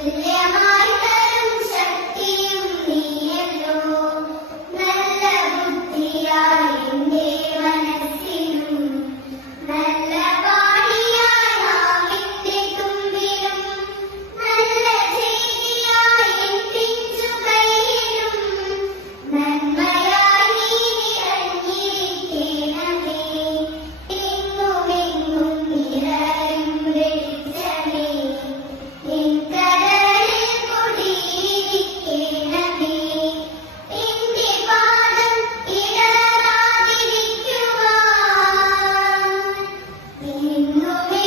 Yeah. nhìn người